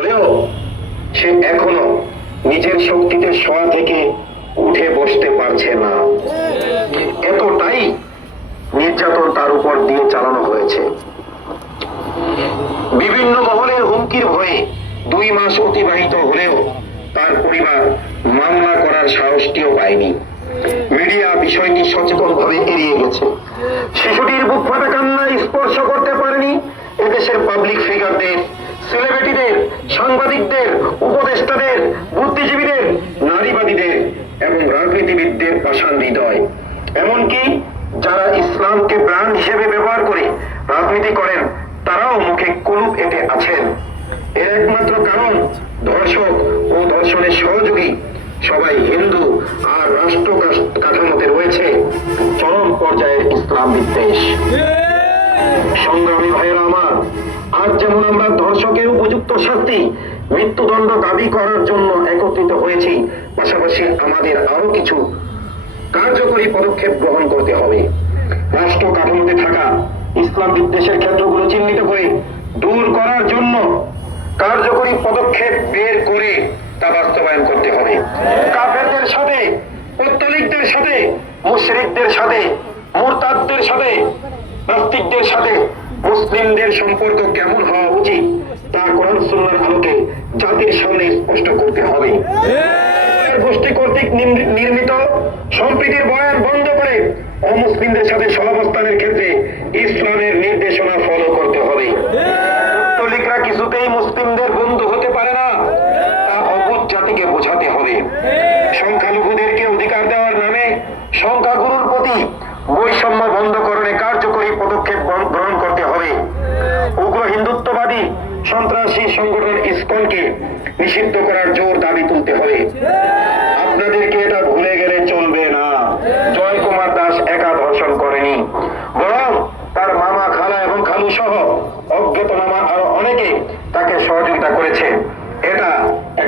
হলেও সে এখনও নিজের শক্তিতে শোয়া থেকে উঠে বসতে পারছে না। এতটাই নির্যাতন তার উপর দিয়ে চালানো হয়েছে। বিভিন্ন মহলের হুমকির ভয়ে দুই মাস অতিবাহিত হলেও তার পরিবার মামলা করার সাহসটিও পায়নি। মিডিয়া বিষয়টি সচেতন ভাবে এড়িয়ে গেছে। শিশুটির বুক ফাটা কান্না স্পর্শ করতে পারেনি এদেশের পাবলিক ফিগারদের সেলিব্রিটিদের সাংবাদিকদের উপদেষ্টাদের, বুদ্ধিজীবীদের, নারীবাদীদের এবং রাজনীতিবিদদের পাষাণ হৃদয় এমনকি যারা ইসলামকে ব্র্যান্ড হিসেবে ব্যবহার করে রাজনীতি করেন, তারাও মুখে কুলুপ এঁটে আছেন। এর একমাত্র কারণ ধর্ষক ও ধর্ষণের সহযোগী সবাই হিন্দু আর রাষ্ট্র কাঠামোতে রয়েছে চরম পর্যায়ের ইসলাম বিদ্বেষ। সংগ্রামী ভাইয়েরা আমার, আজ যেমন আমরা ধর্ষকের উপযুক্ত শাস্তি মৃত্যুদণ্ড দাবি করার জন্য একত্রিত হয়েছি। পাশাপাশি আমাদের আরও কিছু কার্যকরী পদক্ষেপ গ্রহণ করতে হবে। রাষ্ট্র কাঠামোতে থাকা ইসলাম বিদ্বেষের ক্ষেত্রগুলো চিহ্নিত করে দূর করার জন্য কার্যকরী পদক্ষেপ বের করে তা বাস্তবায়ন করতে হবে। কাফেরদের সাথে পত্তলিকদের সাথে, মুশরিকদের সাথে, মুরতাদদের সাথে, নাস্তিকদের সাথে মুসলিমদের সম্পর্ক কেমন হওয়া উচিত তা কোরআন সুন্নাহর আলোকে জাতির সামনে স্পষ্ট করতে হবে। গোষ্ঠী কর্তৃক নির্মিত সম্প্রীতির বয়ান বন্ধ করে অমুসলিমদের সাথে সহাবস্থানের ক্ষেত্রে ইসলামের নির্দেশনা ফলো করতে হবে। কিছুতেই মুসলিমদের বন্ধু হতে পারে না তা অবুধ জাতিকে বোঝাতে হবে। সংখ্যালঘুদেরকে অধিকার দেওয়ার নামে সংখ্যাগুরুর প্রতি বৈষম্য বন্ধকরণে কার্যকরী পদক্ষেপ গ্রহণ- গ্রহণ করতে হবে উগ্র হিন্দুত্ববাদী সন্ত্রাসী সংগঠন ইসকনকে নিষিদ্ধ করার জোর দাবি তুলতে হবে। আপনাদেরকে এটা ভুলে গেলে চলবে না। জয় কুমার দাস একা ধর্ষণ করেনি। বরং তার মামা খালা এবং খালু সহ অজ্ঞাতনামা আরও অনেকে তাকে সহযোগিতা করেছে।